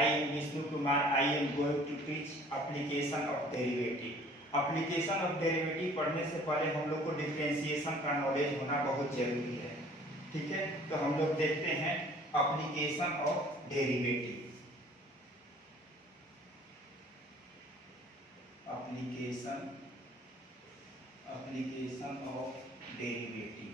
I am Vishnu Kumar. I am going to teach application of derivative. Application of derivative पढ़ने से पहले हम लोग को डिफरेंशिएशन का नॉलेज होना बहुत जरूरी है, ठीक है। तो हम लोग देखते हैं application of derivative. Application of derivative.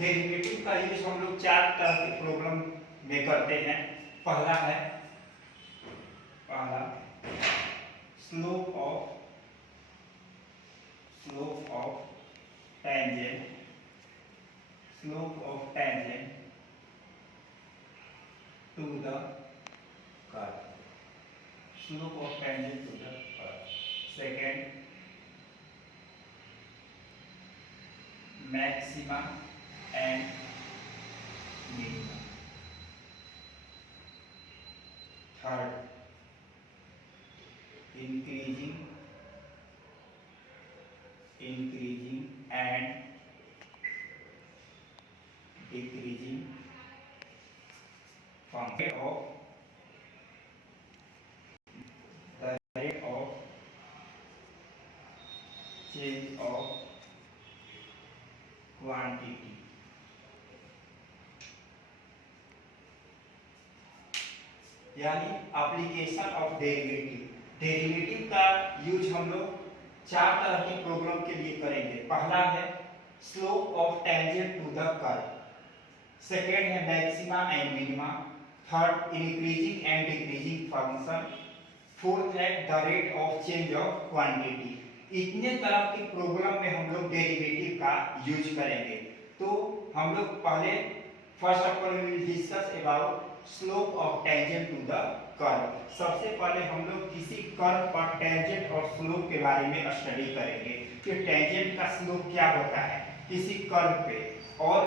Derivative का यूज हम लोग चार तरह के प्रॉब्लम में करते हैं। पहला slope of tangent to the curve. Slope of tangent to the curve. Second, maxima and minimum. Third, increasing and decreasing function of the rate of change of quantity। यानी एप्लीकेशन ऑफ डेरिवेटिव का use हम लोग चार तरह के problem के लिए करेंगे। पहला है slope of tangent to the curve. Second है maxima and minima. Third, increasing and decreasing function. Fourth है the rate of change of quantity. इतने तरह के प्रॉब्लम में हम लोग डेरिवेटिव का यूज करेंगे। तो हम लोग पहले first of all we will discuss about slope of tangent to the curve. सबसे पहले हम लोग किसी कर्व पर टेंजेंट और स्लोप के बारे में स्टडी करेंगे कि टेंजेंट का स्लोप क्या होता है किसी कर्व पे और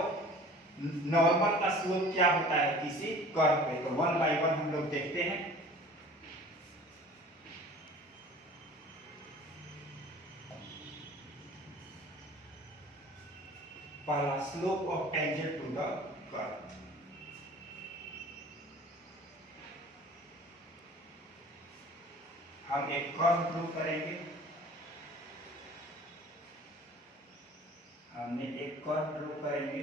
नॉर्मल का स्लोप क्या होता है किसी कर्व पे। तो वन बाय वन हम लोग देखते हैं। पहला, slope of tangent to the curve. हम एक कर्व ड्रॉ करेंगे। हमने एक कर्व ड्रॉ करेंगे।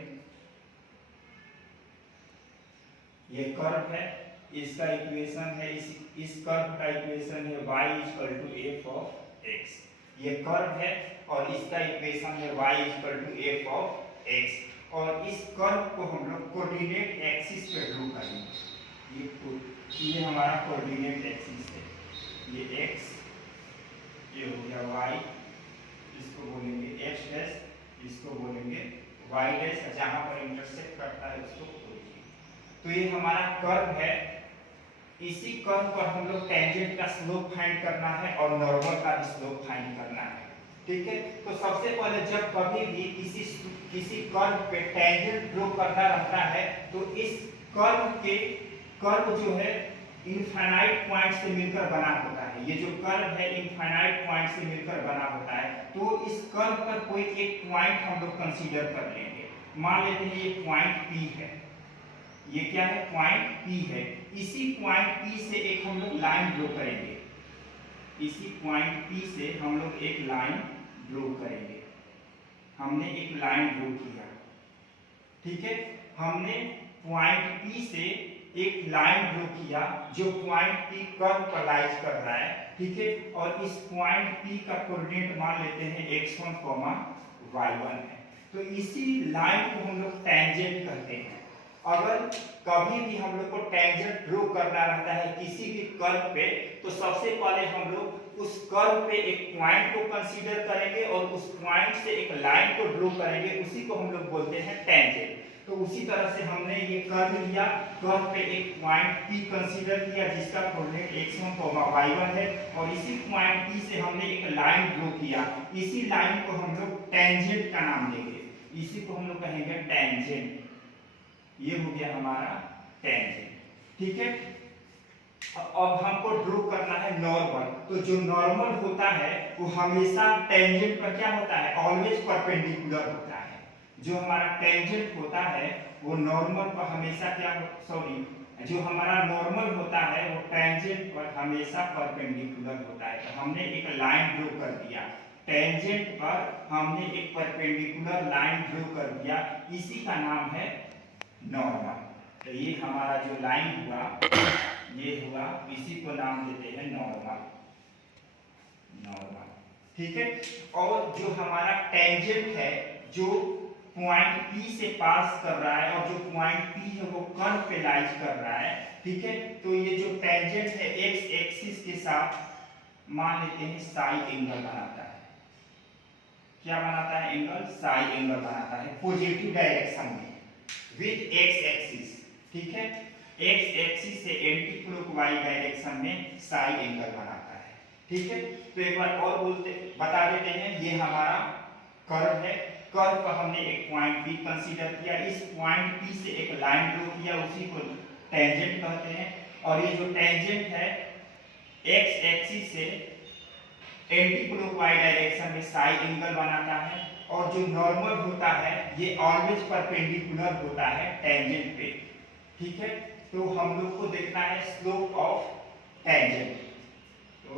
ये कर्व है, इसका इक्वेशन है, इस कर्व का इक्वेशन है y = f of x। ये कर्व है और इसका इक्वेशन है y = f of x। और इस कर्व को हम लोग कोऑर्डिनेट एक्सिस पे ड्रॉ करेंगे। ये हमारा कोऑर्डिनेट एक्सिस है। ये x, ये हो गया y, इसको बोलेंगे x डैश, इसको बोलेंगे y डैश, जहां पर इंटरसेक्ट करता है उसको बोलेंगे। तो ये हमारा कर्व है। इसी कर्व पर हम लोग टेंजेंट का स्लोप फाइंड करना है और नॉर्मल का भी स्लोप फाइंड करना है, ठीक है। तो सबसे पहले जब कभी भी किसी कर्व पे टेंजेंट ड्रॉ करना रहता है तो इस कर्व जो है इनफाइनाइट पॉइंट से मिलकर बना होता है। ये जो कर्व है इनफाइनाइट पॉइंट से मिलकर बना होता है। तो इस कर्व पर कोई एक पॉइंट हम लोग कंसीडर कर लेंगे। मान लेते हैं ये पॉइंट P है। ये क्या है? पॉइंट P है। इसी पॉइंट P से एक हम लोग लाइन ड्रॉ करेंगे। इसी पॉइंट P से हम लोग एक लाइन ड्रॉ करेंगे। हमने एक लाइन ड्रॉ किया, ठीक है। हमने पॉइंट P से एक लाइन ड्रॉ किया जो पॉइंट P कर्व पर लाइज कर रहा है, ठीक है। और इस पॉइंट P का कोऑर्डिनेट मान लेते हैं x1, y1 है। तो इसी लाइन को हम लोग टेंजेंट कहते हैं। अगर कभी भी हम लोग को टेंजेंट ड्रॉ करना रहता है किसी भी कर्व पे तो सबसे पहले हम लोग उस कर्व पे एक पॉइंट को कंसीडर करेंगे और उस पॉइंट से एक लाइन को ड्रॉ करेंगे। उसी को हम लोग बोलते हैं टेंजेंट। तो उसी तरह से हमने ये कर्व लिया, कर्व पे एक पॉइंट P कंसीडर किया जिसका कोऑर्डिनेट x1, y1 है और इसी पॉइंट P से हमने एक लाइन ड्रॉ किया। इसी लाइन को हम लोग टेंजेंट का नाम देंगे। इसी को हम लोग कहेंगे टेंजेंट। ये हो गया हमारा टेंजेंट, ठीक है। अब हमको ड्रॉ करना है नॉर्मल। तो जो नॉर्मल होता है वो हमेशा टेंजेंट पर क्या होता है, ऑलवेज परपेंडिकुलर होता है। जो हमारा टेंजेंट होता है वो नॉर्मल पर हमेशा क्या, सॉरी, जो हमारा नॉर्मल होता है वो टेंजेंट पर हमेशा परपेंडिकुलर होता है। तो हमने एक लाइन ड्रॉ कर दिया, टेंजेंट पर हमने एक परपेंडिकुलर लाइन ड्रॉ कर दिया, इसी का नाम है नॉर्मल। तो ये हमारा जो लाइन हुआ ये हुआ, इसी को नाम देते हैं नॉर्मल। नॉर्मल, ठीक है। और जो हमारा टेंजेंट है जो पॉइंट P से पास कर रहा है और जो पॉइंट P है वो कर्व पे लाइज कर रहा है, ठीक है। तो ये जो टेंजेंट है x एक्सिस के साथ मान लेते हैं साई एंगल बनाता है। क्या बनाता है, एंगल, साई एंगल बनाता है पॉजिटिव डायरेक्शन में विद x एक्सिस, ठीक है। x एक्सिस से एंटी क्लॉकवाइज डायरेक्शन में साई एंगल बनाता है, ठीक है। तो एक बार और बता देते हैं, ये हमारा कर्व है, कर्व पर हमने एक पॉइंट P कंसीडर किया, इस पॉइंट P से एक लाइन ड्रॉ किया, उसी को टेंजेंट कहते हैं। और ये जो टेंजेंट है x एक्सिस से एंटी क्लॉकवाइज डायरेक्शन में साई एंगल बनाता है। और जो नॉर्मल होता है ये ऑलवेज परपेंडिकुलर होता है टेंजेंट पे, ठीक है। तो हम लोग को देखना है स्लोप ऑफ टेंजेंट। तो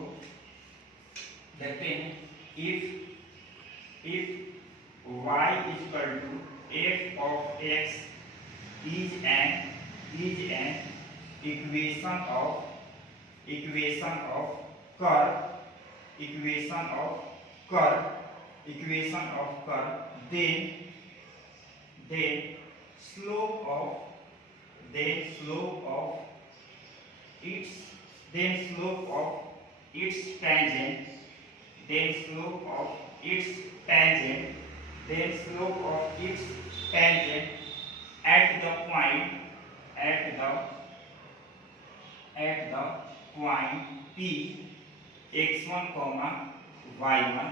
देखते हैं, if y equal to f of x is an equation of curve, then slope of its tangent at the point P x1, y1,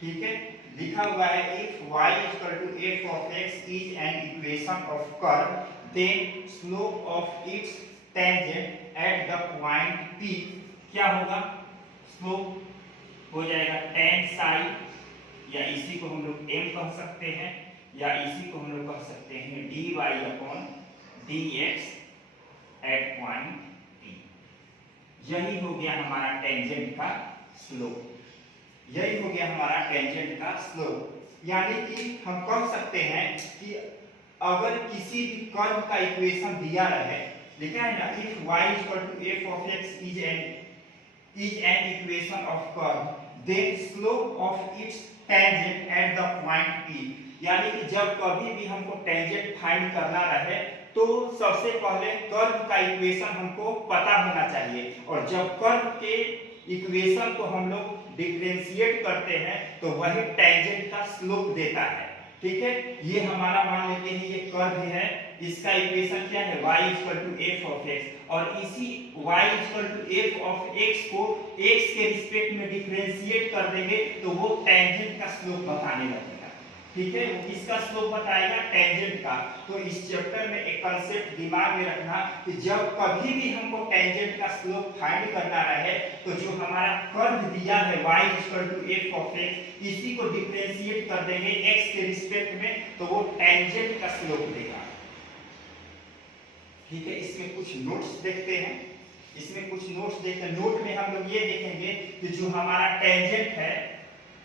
ठीक है। लिखा हुआ है if y equal to f of x is an equation of curve, then slope of its tangent at the point P क्या होगा, slope हो जाएगा tan Sai, या इसी को हम लोग m कह सकते हैं, या इसी को हम लोग कह सकते हैं dy upon dx at point P। यही हो गया हमारा टेंजेंट का स्लोप, यही हो गया हमारा टेंजेंट का स्लोप। यानी कि हम कह सकते हैं कि अगर किसी भी कर्व का इक्वेशन दिया रहे, लिखा है ना, if y equal to f of x is an equation of curve, then slope of its tangent at the point P। यानी कि जब कभी भी हमको टेंजेंट फाइंड करना रहे तो सबसे पहले कर्व का इक्वेशन हमको पता होना चाहिए, और जब कर्व के इक्वेशन को हम लोग डिफरेंशिएट करते हैं तो वही टेंजेंट का स्लोप देता है, ठीक है। ये हमारा मान लेते हैं ये कर्व है, इसका इक्वेशन क्या है, y equal to f of x, और इसी y equal to f of x को x के रिस्पेक्ट में डिफरेंशिएट कर देंगे तो वो टेंजेंट का स्लोप बताने लगेगा, ठीक है। वो किसका स्लोप बताएगा, टेंजेंट का। तो इस चैप्टर में एक कांसेप्ट दिमाग में रखना कि जब कभी भी हमको टेंजेंट का स्लोप फाइंड करना रहे तो जो हमारा कर्व दिया है y equal to f of x, इसी को डिफरेंशिएट कर देंगे x के रिस्पेक्ट में तो वो टेंजेंट का स्लोप देगा, ठीक है। इसमें कुछ नोट्स देखते हैं, नोट में हम लोग ये देखेंगे कि जो हमारा टेंजेंट है,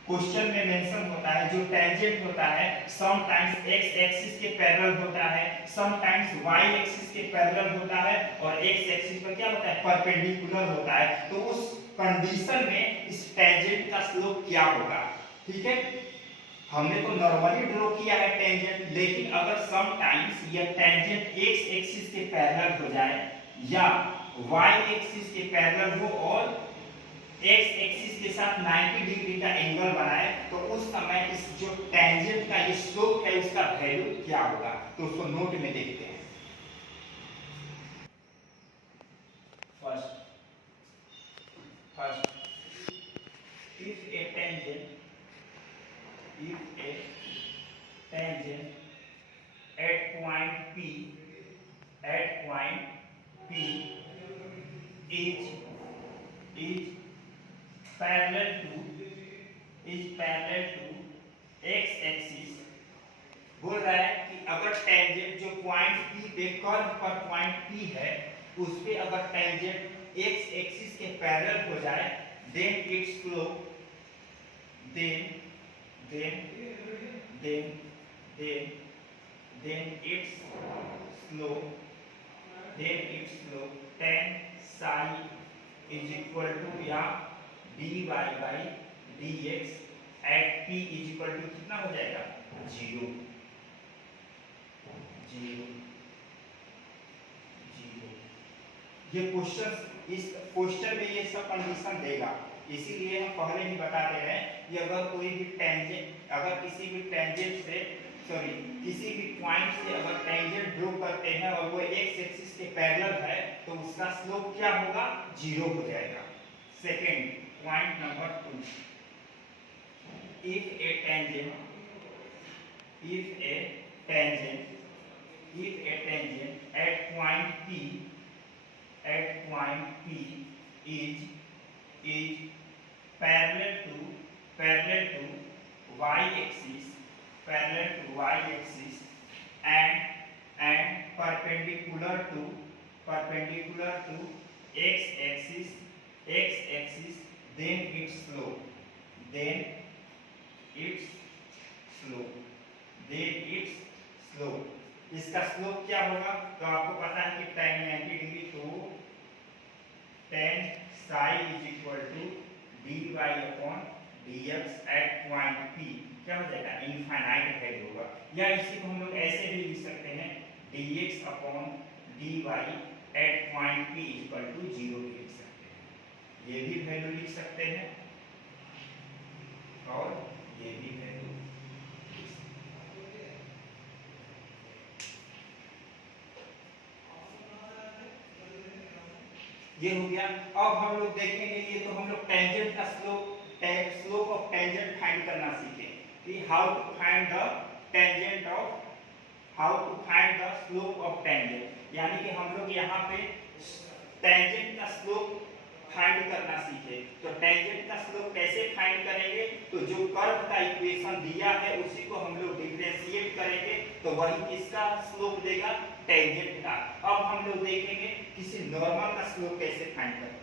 क्वेश्चन में मेंशन होता है, जो टेंजेंट होता है सम टाइम्स x एक्सिस के पैरेलल होता है, सम टाइम्स y एक्सिस के पैरेलल होता है, और x एक्सिस पर क्या होता है, परपेंडिकुलर होता है। तो उस कंडीशन में इस टेंजेंट का स्लोप क्या होगा, ठीक है। हमने तो नॉर्मली ड्रॉ किया है टेंजेंट, लेकिन अगर सम टाइम्स यह टेंजेंट x एक्सिस के पैरेलल हो जाए या y एक्सिस के पैरेलल हो और x एक्सिस के साथ 90 डिग्री का एंगल बनाए, तो उस समय इस जो टेंजेंट का ये स्लोप है उसका वैल्यू क्या होगा, तो उसको नोट में देखते हैं। First if a tangent at point P is parallel to x axis. बोल रहा है कि अगर टेंजेंट जो पॉइंट P पे कर्व पर पॉइंट P है उस पे अगर टेंजेंट x एक्सिस के पैरेलल हो जाए then its slope then its slope tan psi is equal to या dy by dx at P is equal to कितना हो जाएगा 0। ये क्वेश्चन इस क्वेश्चन में ये सब कंडीशन देगा, इसीलिए हम पहले ही बता दे रहे हैं कि अगर कोई भी टेंजेंट अगर किसी भी पॉइंट से अगर टेंजेंट ड्रॉ करते हैं और वो x एक्सिस के पैरेलल है तो उसका स्लोप क्या होगा 0 हो जाएगा। Second point number 2, if a tangent at point P is parallel to y axis and perpendicular to x axis then its slope इसका स्लोप क्या होगा तो आपको पता है कि tan 90 डिग्री तो tan psi is equal to dy upon dx at point P क्या हो जाएगा इनफाइनाइट वैल्यू होगा, या इसी को हम लोग ऐसे भी लिख सकते हैं dx upon dy at point P equal to 0 भी लिख सकते हैं, ये भी वैल्यू लिख सकते हैं और ये भी वैल्यू। ये हो गया। अब हम लोग देखेंगे, ये तो हम लोग टेंजेंट का स्लोप ऑफ टेंजेंट फाइंड करना सीखे कि how to find the slope of tangent, यानी कि हम लोग यहाँ पे टेंजेंट का स्लोप फाइंड करना सीखे। तो टेंजेंट का स्लोप कैसे फाइंड करेंगे, तो जो कर्व का इक्वेशन दिया है उसी को हम लोग डिफरेंशिएट करेंगे तो वही किसका स्लोप देगा टेंजेंट का। अब हम लोग देखेंगे किसी नॉर्मल का स्लोप कैसे फाइंड करते हैं।